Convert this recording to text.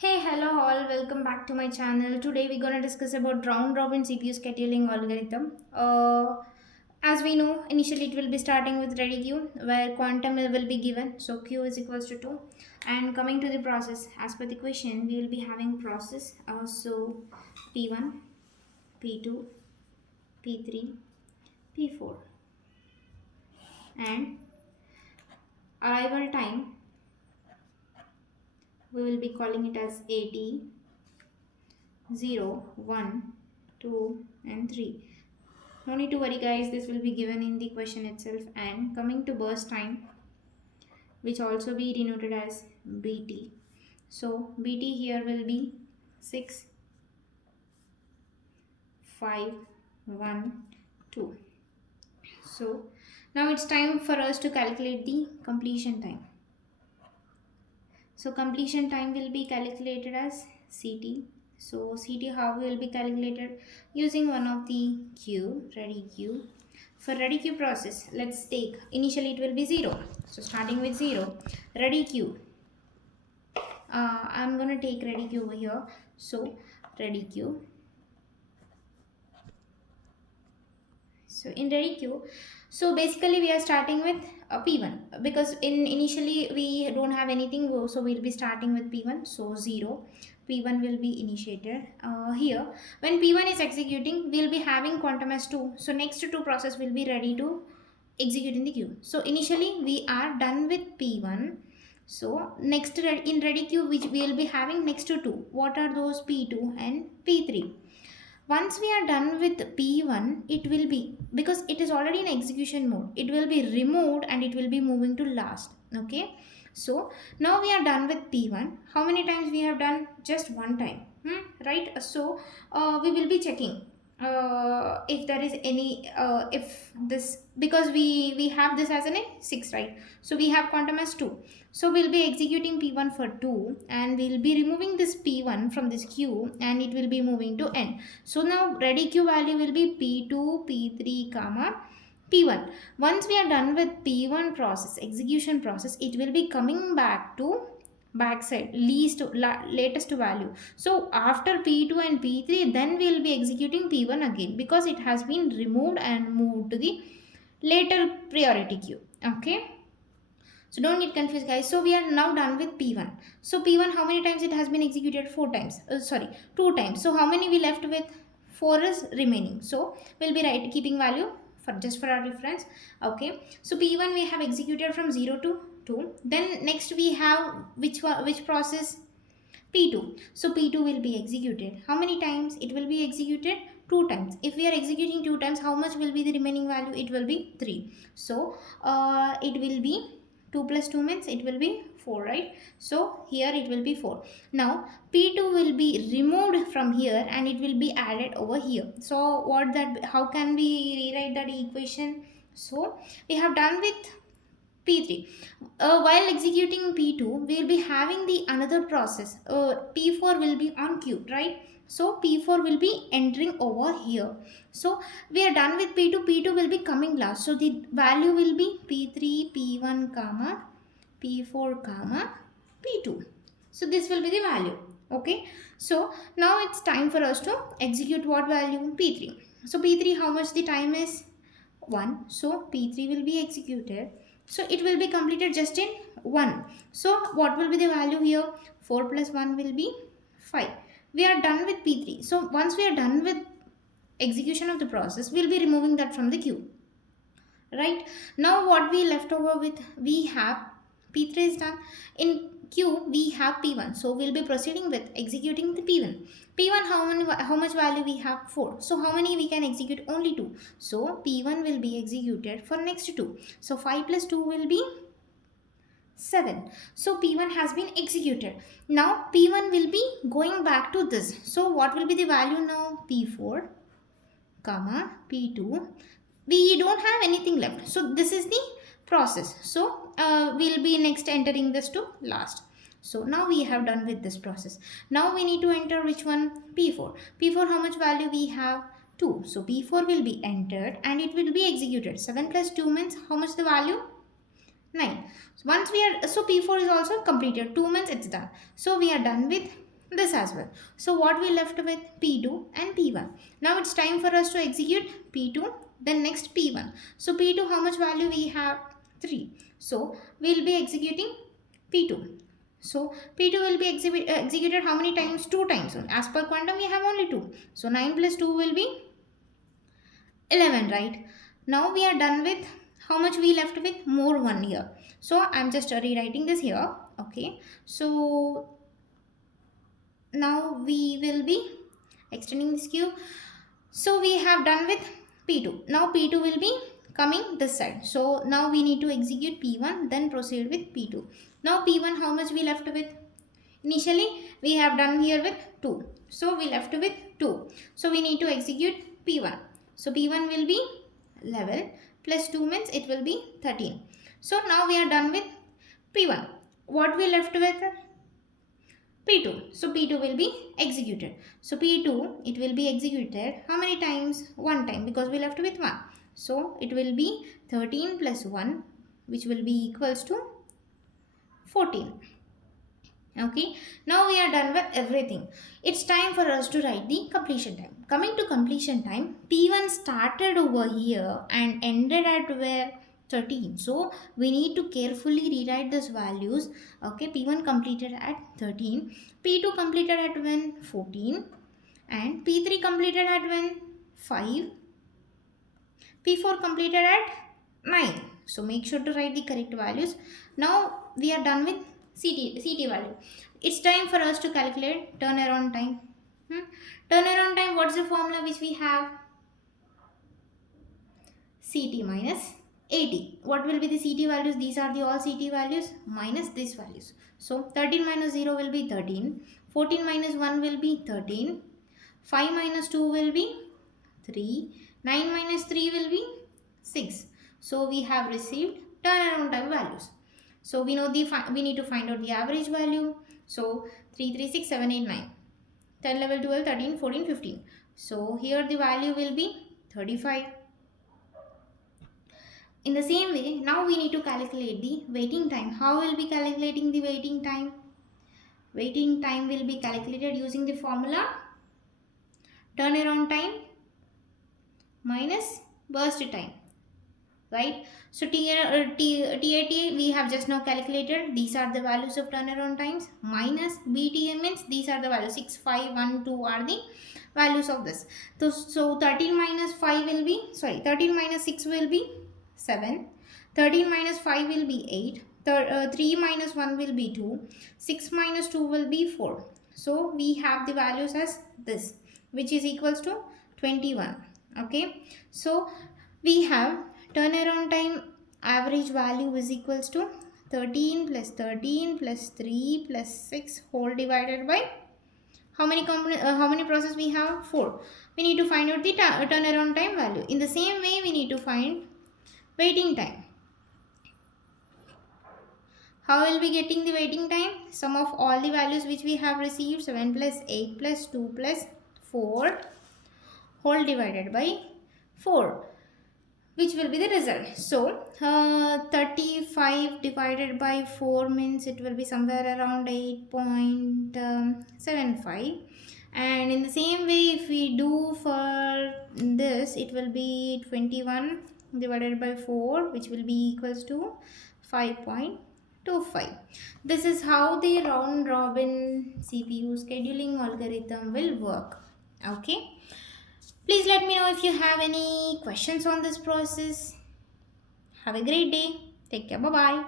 Hey, hello all, welcome back to my channel. Today we're gonna discuss about round robin CPU scheduling algorithm. As we know, initially it will be starting with ready queue where quantum will be given. So q is equals to 2. And coming to the process, as per the question, we will be having process. So P1, P2, P3, P4. And arrival time, we will be calling it as AT 0, 1, 2 and 3. No need to worry guys, this will be given in the question itself. And coming to burst time, which also be denoted as BT. So BT here will be 6, 5, 1, 2. So now it's time for us to calculate the completion time. So completion time will be calculated as CT. So CT how will be calculated using one of the queue, ready queue. For ready queue process, let's take initially it will be 0. So starting with 0, ready queue. I'm gonna take ready queue over here. So ready queue. So in ready queue, so basically we are starting with P1 because initially we don't have anything, so we'll be starting with P1. So 0, P1 will be initiated. Here when P1 is executing, we'll be having quantum as 2. So next two process will be ready to execute in the queue. So initially we are done with P1. So next in ready queue, which we will be having next to 2. What are those? P2 and P3. Once we are done with P1, it will be, because it is already in execution mode, it will be removed and it will be moving to last. Okay, so now we are done with P1. How many times we have done? Just one time, right? So we will be checking if there is any if this, because we have this as an a 6, right? So we have quantum as 2. So we'll be executing P1 for 2 and we'll be removing this P1 from this queue and it will be moving to N. So now ready queue value will be P2, P3, comma P1. Once we are done with P1 process, execution process, it will be coming back to backside latest value. So after P2 and P3, then we will be executing P1 again because it has been removed and moved to the later priority queue. Okay, so don't get confused guys. So we are now done with P1. So P1, how many times it has been executed? 4 times. Sorry, 2 times. So how many we left with? 4 is remaining. So we'll be keeping value for just for our reference. Okay. So P1 we have executed from 0 to 2. Then next we have which process? P2. So P2 will be executed. How many times? It will be executed 2 times. If we are executing 2 times, how much will be the remaining value? It will be 3. So it will be 2 plus 2 means it will be 4, right? So here it will be 4. Now P2 will be removed from here and it will be added over here. So how can we rewrite that equation? So we have done with P3. While executing P2, we will be having the another process. P4 will be on queue, right? So P4 will be entering over here. So we are done with P2. P2 will be coming last. So the value will be P3, P1, comma, P4, comma, P2. So this will be the value. Okay. So now it's time for us to execute what value? P3. So P3, how much the time is? 1. So P3 will be executed. So it will be completed just in 1. So what will be the value here? 4 plus 1 will be 5. We are done with P3. So once we are done with execution of the process, we will be removing that from the queue. Right? Now what we left over with, we have P3 is done. In queue we have P1. So we'll be proceeding with executing the P1. P1, how much value we have? 4. So how many we can execute? Only 2. So P1 will be executed for next 2. So 5 plus 2 will be 7. So P1 has been executed. Now P1 will be going back to this. So what will be the value now? P4, comma, P2. We don't have anything left. So this is the process. So we'll be next entering this to last. So now we have done with this process. Now we need to enter which one? P4. P4, how much value we have? 2. So P4 will be entered and it will be executed. 7 plus 2 means how much the value? 9. So once we are, so P4 is also completed. 2 means it's done. So we are done with this as well. So what we left with P2 and P1. Now it's time for us to execute P2, then next P1. So P2, how much value we have? 3. So we'll be executing P2. So P2 will be executed how many times? 2 times. As per quantum we have only 2. So 9 plus 2 will be 11, right? Now we are done with how much we left with? More 1 here. So I'm just rewriting this here. Okay. So now we will be extending this queue. So we have done with P2. Now P2 will be coming this side. So now we need to execute P1, then proceed with P2. Now P1, how much we left with? Initially we have done here with 2. So we left with 2. So we need to execute P1. So P1 will be 11 plus 2 means it will be 13. So now we are done with P1. What we left with? P2. So P2 will be executed. So P2, it will be executed how many times? 1 time, because we left with 1. So it will be 13 plus 1, which will be equals to 14. Okay, now we are done with everything. It's time for us to write the completion time. Coming to completion time, P1 started over here and ended at where? 13. So we need to carefully rewrite these values. Okay, P1 completed at 13, P2 completed at when? 14, and P3 completed at when? 5, P4 completed at 9. So make sure to write the correct values. Now we are done with CT value. It's time for us to calculate turnaround time. Turnaround time, what's the formula which we have? CT minus AT. What will be the CT values? These are the all CT values minus these values. So 13 minus 0 will be 13. 14 minus 1 will be 13. 5 minus 2 will be 3. 9 minus 3 will be 6. So we have received turnaround time values. So we know we need to find out the average value. So 3, 3, 6, 7, 8, 9. 10, 11, 12, 13, 14, 15. So here the value will be 35. In the same way, now we need to calculate the waiting time. How will be calculating the waiting time? Waiting time will be calculated using the formula turnaround time minus burst time, right? So TAT we have just now calculated. These are the values of turnaround times minus BTM means these are the values. 6, 5, 1, 2 are the values of this. So 13 minus 5 will be, 13 minus 6 will be 7. 13 minus 5 will be 8. 3 minus 1 will be 2. 6 minus 2 will be 4. So we have the values as this, which is equals to 21. Okay. So we have turnaround time average value is equals to 13 plus 13 plus 3 plus 6 whole divided by how many process we have? 4. We need to find out the turnaround time value. In the same way, we need to find waiting time. How will we getting the waiting time? Sum of all the values which we have received, 7 plus 8 plus 2 plus 4 whole divided by 4, which will be the result. So 35 divided by 4 means it will be somewhere around 8.75. And in the same way, if we do for this, it will be 21 divided by 4, which will be equals to 5.25. This is how the round robin CPU scheduling algorithm will work. Okay. Please let me know if you have any questions on this process. Have a great day. Take care. Bye-bye.